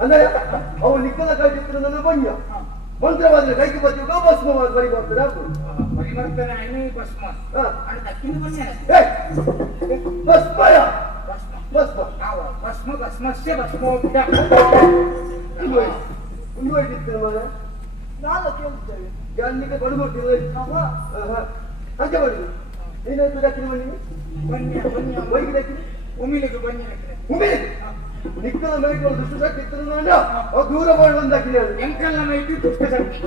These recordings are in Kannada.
ಅಂದ್ರೆ ಅವು ನಿಕ್ಕಲ ಕೈ ಚಿತ್ರ ನನ್ನ ಬಣ್ಣ ಮಂತ್ರವಾದ್ರೆ ಕೈಗೆ ಬರ್ತೀವಿ ಭಸ್ಮ ಬರಿ ಬರ್ತಾರೆ ಭಸ್ಮಯ ಭಸ್ಮ ಭಸ್ಮ ಭಸ್ಮಸ್ಯ ಭಸ್ಮ ಮುಂದುವರಿಸುತ್ತೇನೆ ಮಗ ನಾನು ಕೇಳ್ತೇವೆ ಗಣ್ಣಿಗೆ ಬಡಬಟ್ಟಿಲ್ಲ ಅಂತೆ ಬನ್ನಿ ನೀನು ದಕ್ಕಿನ ಬನ್ನಿ ವೈಗಿ ದಕ್ಕಿನ ಉಮಿಲಿಗೆ ಬನ್ನಿ ಉಮೇಲೆ ನಿಕ್ಕಲ ಮೈಗೆ ಒಂದು ದುಷ್ಟಶಕ್ತಿ ಇತ್ತು ದೂರ ಮಾಡಿ ಬಂದಾಕಿನ ಎಂಕಲ್ಲ ಮೈಟಿ ದುಷ್ಟ ಶಕ್ತಿ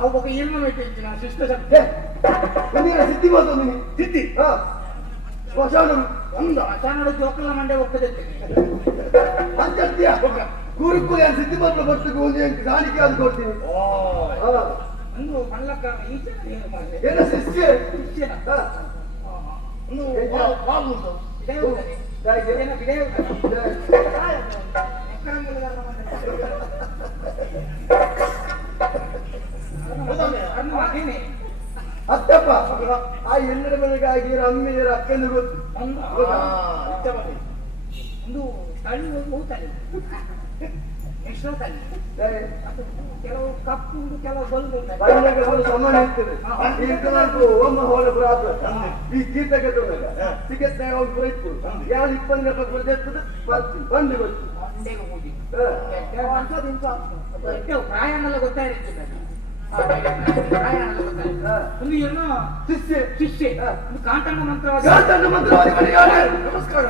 ಅವಾಗ ಇಲ್ಮ ಮೈಟಿ ಇತ್ತು ಶಿಷ್ಟ ಶಕ್ತಿ ನೀನು ಸಿದ್ಧಿ ಮಾತು ನೀನು ಸಿದ್ಧಿ ಸ್ಮಶಾನ ಒಂದು ಅಚಾನಡ ಜೋಕಲ್ಲ ಮಂಡೆ ಹೋಗ್ತದೆ ಅಂತ್ಯ ಗುರುಕುಲ ಸಿದ್ಧಿ ಮಾತ್ರ ಬರ್ತಕ್ಕೆ ಒಂದು ಕಾಣಿಕೆ ಅದು ಕೊಡ್ತೀನಿ ಒಂದು ಮಲ್ಲಕ್ಕ ಈಚೆ ಎಲ್ಲ ಶಿಷ್ಯ ಶಿಷ್ಯನ ಒಂದು ಬಾಬು ಅತ್ತಪ್ಪ ಆ ಎಲ್ಲರ ಮನೆಗಾಗಿ ಅಮ್ಮಿಯರ ಅಕ್ಕಂದು ಗೊತ್ತು ಒಂದು ತಳಿ ಹೋಗ್ತಾನೆ ಎಷ್ಟೋ ತಳಿ ಕೆಲವು ಕಪ್ಪು ಕೆಲವು ಬಲ್ಲು ಸಮಾನ ಇರ್ತದೆ ಒಮ್ಮ ಹೋಲ ಪ್ರಾತ ಈ ಗೀತಕ್ಕೆ ಸಿಗತ್ತೆ ಅವ್ನು ಪುರೈತು ಯಾರು 20 ಬರ್ತದೆ ಬಂದು ಗೊತ್ತು ಪ್ರಾಯನೆಲ್ಲ ಗೊತ್ತಾಗಿರ್ತದೆ ಒಂದು ಏನು ಶಿಷ್ಯ ಶಿಷ್ಯ ಒಂದು ಕಾಂತಣ್ಣ ಮಂತ್ರವಾದ ನಮಸ್ಕಾರ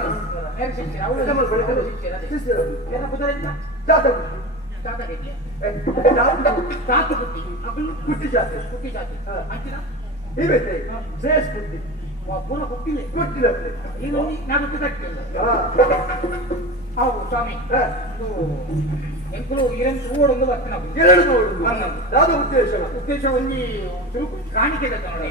ಕುಟ್ಟಿ ಜಾತಿ ಇವತ್ತೆ ಶ್ರೇಷ್ ಕುಟ್ಟಿ ಪೂರ ಕೊಟ್ಟಿಲ್ಲ ಕೊಟ್ಟಿರತ್ತೆ ಈಗ ನಾನು ಕಟ್ಟಿಲ್ಲ ಹೌದು ಸ್ವಾಮಿ ಎಂಕುಲು ಇರಂತ ಓಡೊಂದು ಬರ್ತೀನಿ ನಾವು ಎರಡು ನೋಡು ಯಾವುದು ಉದ್ದೇಶ ಒಂದು ಕಾಣಿಕೆ ನೋಡಿ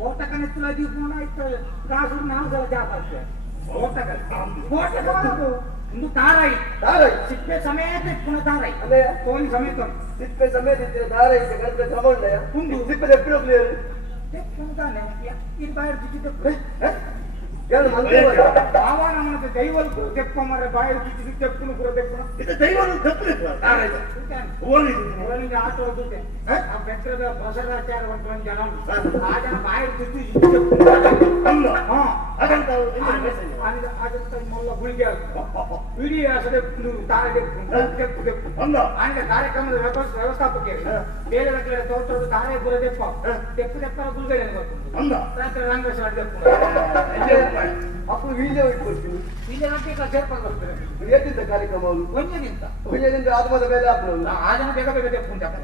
ಓಟಕನೆತ್ತಲ ದೀಪನ ಆಯ್ತು ಕಾಸು ನಾವು ಜಾಸ್ತಿ ಓಟಕ ಒಂದು ತಾರಾಯಿ ಸಿಪ್ಪೆ ಸಮೇತ ಇಟ್ಕೊಂಡು ತಾರಾಯಿ ಅಲ್ಲೇ ತೋಲಿ ಸಮೇತ ಸಿಪ್ಪೆ ಸಮೇತ ಇದ್ರೆ ತಾರಾಯಿ ಗಂಟೆ ತಗೊಂಡೆ ಒಂದು ಸಿಪ್ಪೆ ಎಪ್ಪಿನ ಪ್ಲೇಯರ್ ತೆಕ್ಕೊಂತಾನೆ ಇದು ಬಾಯರ್ ಬಿಚ್ಚಿದ್ದೆ ಏನು ಮಂತ್ರ ಆವ ನಮ್ಮನೆ ದೈವಲ್ ತೆಪ್ಪ ಮರ ಬಾಯರ್ ಬಿಚ್ಚಿದ್ದು ತೆಪ್ಪನು ಪುರ ತೆಪ್ಪನು ಇದು ದೈವನು ತಪ್ಪು ತಾರಾಯಿ ಓಲಿಗೆ ಆಟೋ ಹೋಗುತ್ತೆ ಆ ಬೆಟ್ಟದ ಬಸರಾಚಾರ ಒಂದು ಜನ ಆ ಜನ ಬಾಯರ್ ಬಿದ್ದು ಅದಂತ ಅದಂತ ಮೊಲ್ಲ ಗುಳಿಗೆ ಇಡೀ ಅಸದೆ ತಾರೆ ಆಗ ಕಾರ್ಯಕ್ರಮದ ವ್ಯವಸ್ಥಾಪಕ ಬೇರೆ ಕಡೆ ತೋಟದ ತಾರೆ ಪುರ ತೆಪ್ಪ ತೆಪ್ಪನ ಗುಲ್ಗಡೆ ಗೊತ್ತು ರಂಗೇಶ್ವರ ತೆಪ್ಪು ಅప్పుడు వీడియో ఇట్టుకొచ్చింది వీడియో అంటే ఇక్కడ చేర్పాలి వస్తుంది ఏంటి కార్యక్రమాలు కొంచెం ఆత్మద వేల ఆత్మ ఆజన ಬೇಗ ಬೇಗ ತೆಪ್ಪುಂಟಪ್ಪ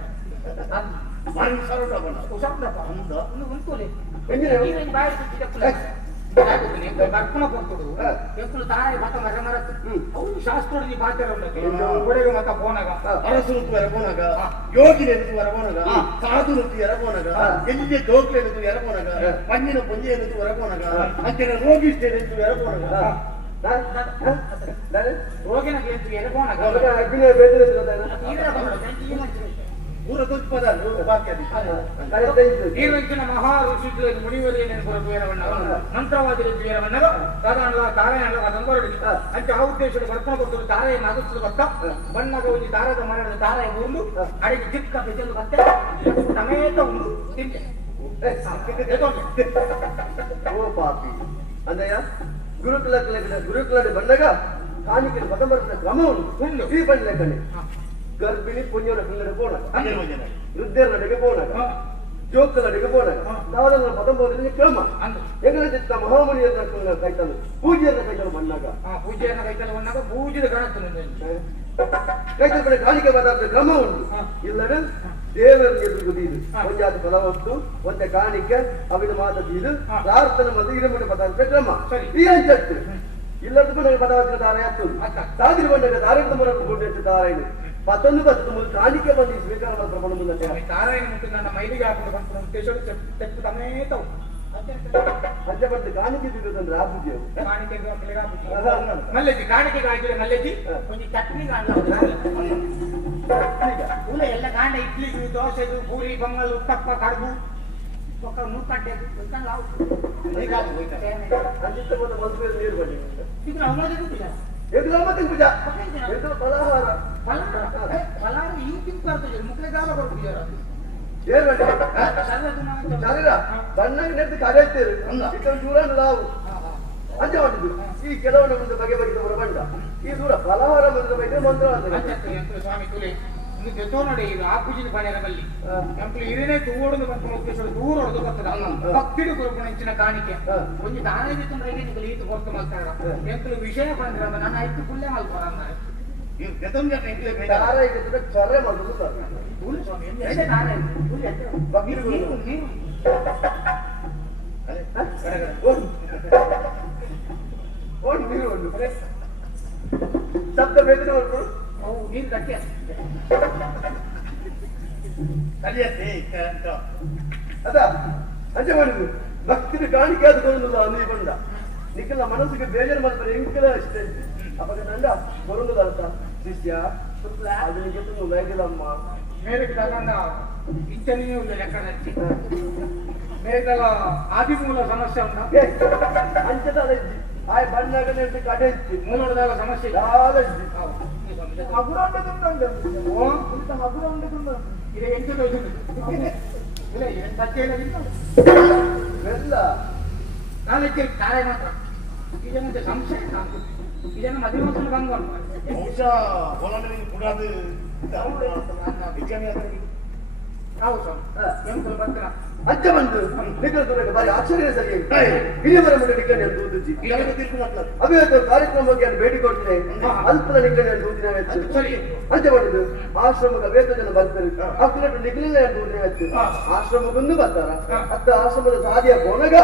ಮನ್ ಸರಡಬನ ಉಸರಡಪ್ಪ ಒಂದು ಉಂಟುಲೆ ಎಂಜಿನ ನೀನು ಬಾಯಿ ಬಿಟ್ಟು ತೆಪ್ಪುಲೆ ಯಾಕುನೆ ಬರ್ಪಣ ಕೊಡ್ತುಡು ತೆಪ್ಪುಲು ತಾಯಿ ಮತ ಮರ ಮರತ್ತು ಅವರು ಶಾಸ್ತ್ರದಲ್ಲಿ ಬಾತ್ಯರ ಉಂಟು ಒಡೆಗೆ ಮತ ಬೋನಗ ಅರಸುಂತು ಎರಬೋನಗ ಯೋಗಿ ನೆನತು ಎರಬೋನಗ ಸಾಧು ನೆನತು ಎರಬೋನಗ ಎಲ್ಲಿಗೆ ಜೋಕ್ಲೆ ನೆನತು ಎರಬೋನಗ ಪಂಜಿನ ಪೊಂಜೆ ನೆನತು ಎರಬೋನಗ ಅಂತೆನ ರೋಗಿಷ್ಟೆ ನೆನತು ಎರಬೋನಗ ರೋಗಿನ ಗೆಂತು ಎರಬೋನಗ ಅಗ್ನಿ ಬೇಟೆ ಪೂರ ತುಪ್ಪದ ನಿರ್ವಂಚನ ಮಹಾ ಋಷಿಗಳ ಮುನಿವರೇನೇನು ಬೇರವಣ್ಣ ಮಂತ್ರವಾದಿ ಬೇರವಣ್ಣ ಸಾಧಾರಣ ತಾರೆಯಲ್ಲ ತಂಬರಡಿ ಅಂತ ಆ ಉದ್ದೇಶದ ಬರ್ಕೊಂಡು ಕೊಟ್ಟು ತಾರೆಯನ್ನು ಅಗತ್ಯದ ಭತ್ತ ಬಣ್ಣದ ಒಂದು ದಾರದ ಮರದ ತಾರೆಯ ಒಂದು ಅಡಿಗೆ ಚಿಕ್ಕ ಬೆಜಲು ಮತ್ತೆ ಸಮೇತ ಒಂದು ತಿಂತೆ ಓ ಪಾಪಿ ಅಂದಯ್ಯ ಗುರುಕುಲ ಬಂದಾಗ ಕಾಣಿಕೆ ಪದ ಬರ್ತದೆ ಕ್ರಮ ಉಂಟು ಈ ಬಂದ ಕಣೆ ಗರ್ಭಿಣಿ ಪುಣ್ಯನ ಪಿಲ್ಲಡೆ ಪೋಣ ವೃದ್ಧೆರಡೆಗೆ ಪೋಣಗ ಜೋಕಲಡೆಗೆ ಪೋಣಗ ನಾವೆಲ್ಲ ಪದಂಬೋದ್ರೆ ಕ್ರಮ ಹೆಂಗಂತ ಮಹಾಮಣಿಯರ ಕೈತಲು ಪೂಜೆಯನ್ನ ಕೈತಲು ಮಣ್ಣಾಗ ಪೂಜೆಯನ್ನ ಕೈತಲು ಮಣ್ಣಾಗ ಪೂಜೆದ ಗಣತನ ಕೈತಲ ಕಡೆ ಕಾಣಿಕೆ ಪದಾರ್ಥ ಕ್ರಮ ಉಂಟು ಇಲ್ಲದೆ ದೇವರನ್ನು ಎದುರುಗುದೀದು ಒಂದಾದ ಫಲವಸ್ತು ಒಂದೇ ಕಾಣಿಕೆ ಅವಿನ ಮಾತದೀದು ಪ್ರಾರ್ಥನೆ ಮತ್ತು ಇರಮಣ ಪದಾರ್ಥ ಕ್ರಮ ಈ ಅಂಚತ್ತು ಇಲ್ಲದಕ್ಕೂ ನನಗೆ ಪದಾರ್ಥ ದಾರ ಆಗ್ತದೆ ಸಾದಿರು ಬಂದಾಗ ದಾರದ ಮರ ಗೊಂಡೆಟ್ಟು ದಾರಾಯಣ ಮತ್ತೊಂದು ಬರ್ತದೆ ಕಾಣಿಕೆ ಬಂದು ಸ್ವೀಕಾರ ಮಾತ್ರ ಬಂದು ತಾರಾಯಣ ಮುಟ್ಟು ನನ್ನ ಮೈಲಿಗೆ ಹಾಕೊಂಡು ಬಂತು ತೆಪ್ಪು ಸಮೇತ ಅಂಚೆ ಬಂದು ಕಾಣಿಕೆ ಸಿಗುದಂದ್ರೆ ಆ ಬುದ್ಧಿ ಅವು ಕಾಣಿಕೆ ಮಲ್ಲೆಜಿ ಕಾಣಿಕೆ ಕಾಯ್ತಿಲ್ಲ ಮಲ್ಲೆಜಿ ಒಂದು ಚಟ್ನಿ ಪೂಲ ಎಲ್ಲ ಕಾಂಡ ಇಡ್ಲಿದು ದೋಸೆದು ಪೂರಿ ಬಂಗಲ್ ಉತ್ತಪ್ಪ ಕಡುಬು ನೂಕಡ್ಡೆ ಅಂಚಿತ್ತ ಬಂದ ಮದುವೆ ನೀರು ಬನ್ನಿ ಪಲಾರ ಫಲಹಾರ ಫಲಾರ ಈಗ ತಿಂಬಾರ್ದು ಮುಖ್ಯಗಾಲ ಕೊಡ್ತಿದ್ದಾರೆ ಏನ್ ಮಾಡಿ ಶರೀರ ಸಣ್ಣಗೆ ನೆಟ್ಟು ಕರೆಯುತ್ತೇವೆ ಇಷ್ಟೊಂದು ದೂರ ನಾವು ಅಂಚೆ ಮಾಡಿದ್ದು ಈ ಕೆಲವೊಂದು ಮುಂದೆ ಬಗೆ ಬಗೆದವರ ಬಂಡ ಈ ದೂರ ಫಲಹಾರ ಮುಂದೆ ಬಗೆ ಮಂತ್ರ ಸ್ವಾಮಿ ತುಲೆ ನೋಡಿ ಇದು ಆ ಪೂಜಿನ ಪಡೆಯಲ್ಲಿ ಎಂಪ್ಲು ಇರಿನೇ ತೂಡೋದು ಬಂತು ಮುಖ್ಯೇಶ್ವರ ದೂರ ಹೊಡೆದು ಬರ್ತದೆ ಭಕ್ತಿಡು ಕೊರಪಣ ಹೆಚ್ಚಿನ ಕಾಣಿಕೆ ಒಂದು ದಾನ ತಂದ್ರೆ ನಿಮಗೆ ಈತು ಕೊರತು ಮಾಡ್ತಾರ ಎಂಪ್ಲು ವಿಷಯ ಬಂದ್ರೆ ನನ್ನ ಐದು ಪುಲ್ಯ ಮಾಡ್ತಾರ ಅಂತಾರೆ ಚರ್ರೆ ಮಾಡುದು ಸ್ವಾಮಿ ನೀರು ಒಂದು ಶಬ್ದ ಬೇಕನೆ ಹೊರಟು ಅವು ನೀರು ಗಟ್ಟಿ ಅದ ಅಂಚೆ ಮಾಡಿದ್ರು ಭಕ್ತಿನ ಕಾಣಿಕೆ ಆದುಕೊಳ್ಳುವುದಿಲ್ಲ ನೀ ಬಂದ ನಿಖಿಲ ಮನಸ್ಸಿಗೆ ಬೇಜಾರು ಮಾಡ್ತಾರೆ ಎಂಕಲ ಇಷ್ಟ ಅವಾಗ ನಂಡ ಬರುವುದಿಲ್ಲ ಅಂತ ಶಿಷ್ಯ ಅದು ನಿಮಗೆ ಬೇಗಿಲ್ಲಮ್ಮ ಮೇರೆಗೆ ತಗೊಂಡ ಇಚ್ಚನೆಯೂ ಇಲ್ಲ ಲೆಕ್ಕ ಹಚ್ಚಿ ಮೇರೆಗಳ ಆದಿಮೂಲ ಸಮಸ್ಯೆ ಉಂಟಾ ಅಂಚದ ಅಜ್ಜಿ ಆಯ್ ಬಣ್ಣಾಗ ನೆಟ್ಟು ಕಡೆ ಇಚ್ಚಿ ಮೂಲದಾಗ ಸಮಸ್ಯೆ ಯಾವ್ದು ಅಜ್ಜಿ ಓ ಇದು ಎಂಟು ಇಲ್ಲ ಎಲ್ಲ ನಾನು ಕಾರ್ಯ ಮಾತ್ರ ಇದನ್ನ ಸಂಶಯ ಇದನ್ನು ಮದುವೆ ಮಾತ್ರ ಬಂದ್ಕೊಂಡು ಹೌದು ಎಂಟು ಬರ್ತೀರ ಅಜ್ಜ ಬಂದು ನಿಖಿಲ ಬಾರಿ ಆಶ್ಚರ್ಯ ಸರಿ ಹಿರಿಯವರ ಮುಂದೆ ನಿಖಿಲ ದೂದಿಜ್ಜಿ ಅಭಿವೃದ್ಧಿ ಕಾರ್ಯಕ್ರಮಕ್ಕೆ ಭೇಟಿ ಕೊಡ್ತೀನಿ ಅಲ್ಪದ ನಿಖಿಲ ದೂದಿನ ಅಂಚೆ ಮಾಡುದು ಆಶ್ರಮಕ್ಕೆ ವೇತ ಜನ ಬರ್ತಾರೆ ಅಕ್ಕಲಟ್ಟು ನಿಖಿಲ ದೂದಿನ ಆಶ್ರಮಕ್ಕೊಂದು ಬರ್ತಾರ ಅತ್ತ ಆಶ್ರಮದ ಸಾದಿಯ ಬೋನಗ